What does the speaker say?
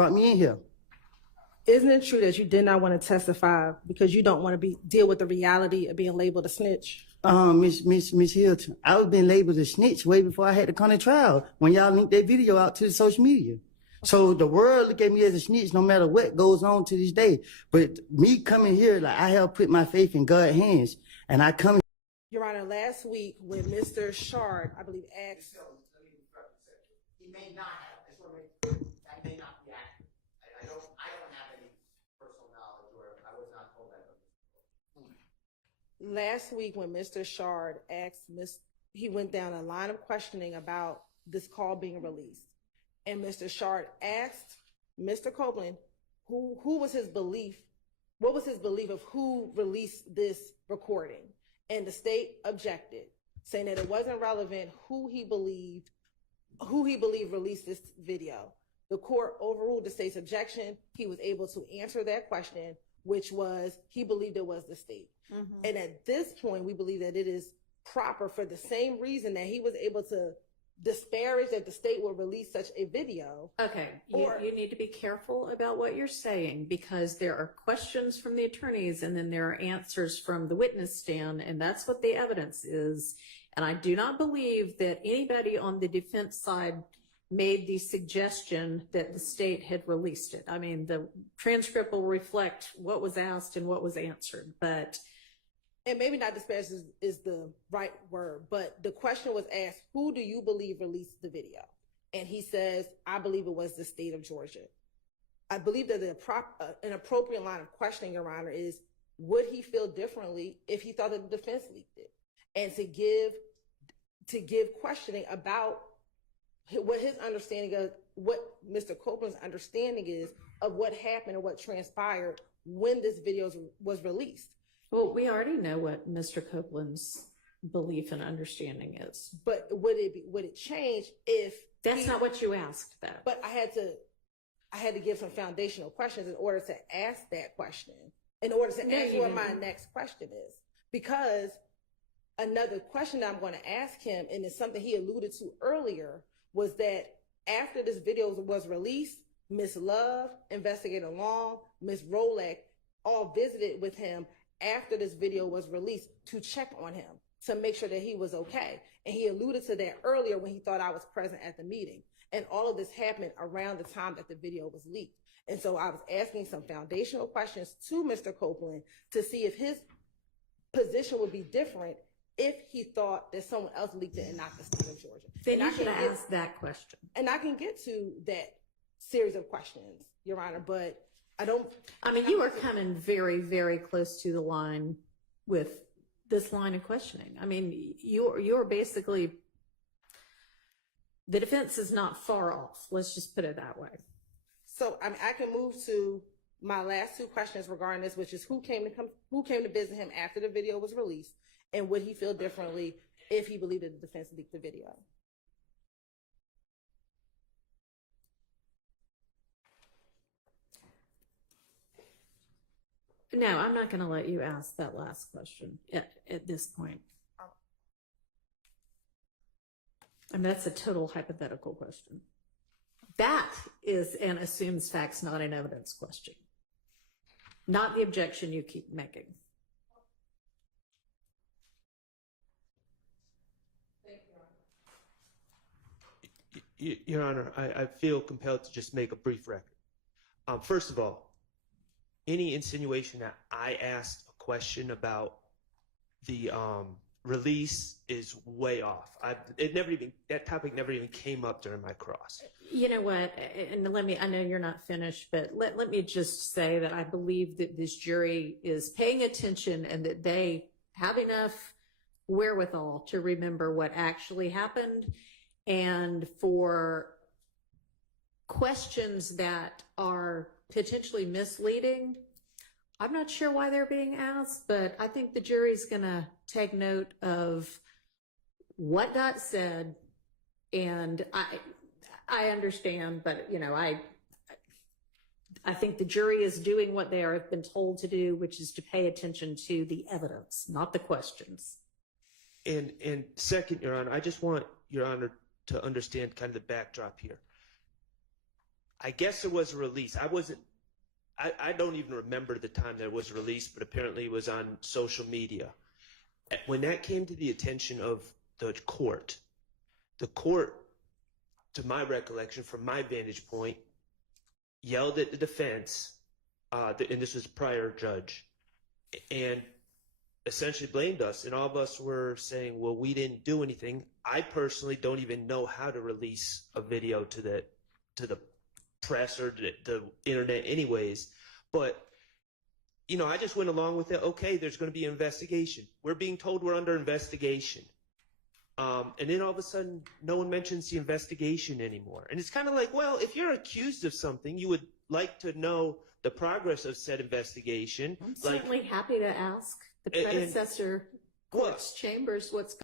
brought me in here. Isn't it true that you did not want to testify because you don't want to deal with the reality of being labeled a snitch? Miss Hilton, I was being labeled a snitch way before I had to come to trial when y'all linked that video out to the social media. So the world look at me as a snitch no matter what goes on to this day. But me coming here, like I have put my faith in God's hands, and I come. Your Honor, last week when Mr. Shard, I believe, asked. He may not have. I just want to make that may not be accurate. I don't have any personal knowledge, or I was not told that. Last week when Mr. Shard asked he went down a line of questioning about this call being released. And Mr. Shard asked Mr. Copeland who was his belief, what was his belief of who released this recording? And the state objected, saying that it wasn't relevant who he believed released this video. The court overruled the state's objection. He was able to answer that question, which was he believed it was the state. Mm-hmm. And at this point, we believe that it is proper for the same reason that he was able to disparage that the state will release such a video. Okay, you need to be careful about what you're saying, because there are questions from the attorneys and then there are answers from the witness stand, and that's what the evidence is. And I do not believe that anybody on the defense side made the suggestion that the state had released it. I mean, the transcript will reflect what was asked and what was answered, but and maybe not disparage is the right word, but the question was asked, who do you believe released the video? And he says, I believe it was the state of Georgia. I believe that an appropriate line of questioning, Your Honor, is would he feel differently if he thought that the defense leaked it? And to give questioning about what his understanding of, what Mr. Copeland's understanding is of what happened and what transpired when this video was released. Well, we already know what Mr. Copeland's belief and understanding is. But would it change if that's not what you asked, though? But I had to give some foundational questions in order to ask that question, in order to ask what my next question is. Because another question that I'm going to ask him, and it's something he alluded to earlier, was that after this video was released, Ms. Love, Investigator Long, Ms. Rolak all visited with him after this video was released to check on him, to make sure that he was okay. And he alluded to that earlier when he thought I was present at the meeting. And all of this happened around the time that the video was leaked. And so I was asking some foundational questions to Mr. Copeland to see if his position would be different if he thought that someone else leaked it and not the state of Georgia. Then you should ask that question. And I can get to that series of questions, Your Honor, but I mean, you are coming very, very close to the line with this line of questioning. I mean, you're basically, the defense is not far off. Let's just put it that way. So I can move to my last two questions regarding this, which is who came to visit him after the video was released, and would he feel differently if he believed that the defense leaked the video? No, I'm not going to let you ask that last question at this point. And that's a total hypothetical question. That is an assumes facts, not an evidence question. Not the objection you keep making. Your Honor, I feel compelled to just make a brief record. First of all, any insinuation that I asked a question about the release is way off. That topic never even came up during my cross. You know what, and I know you're not finished, but let me just say that I believe that this jury is paying attention and that they have enough wherewithal to remember what actually happened, and for questions that are potentially misleading, I'm not sure why they're being asked, but I think the jury's gonna take note of what got said, and I understand, but you know, I think the jury is doing what they have been told to do, which is to pay attention to the evidence, not the questions. And second, Your Honor, I just want Your Honor to understand kind of the backdrop here. I guess there was a release. I don't even remember the time that it was released, but apparently it was on social media. When that came to the attention of the court, to my recollection, from my vantage point, yelled at the defense, and this was a prior judge, and essentially blamed us. And all of us were saying, well, we didn't do anything. I personally don't even know how to release a video to the press or the internet anyways. But, you know, I just went along with it. Okay, there's going to be an investigation. We're being told we're under investigation. And then all of a sudden, no one mentions the investigation anymore. And it's kind of like, well, if you're accused of something, you would like to know the progress of said investigation. I'm certainly happy to ask the predecessor court's chambers what's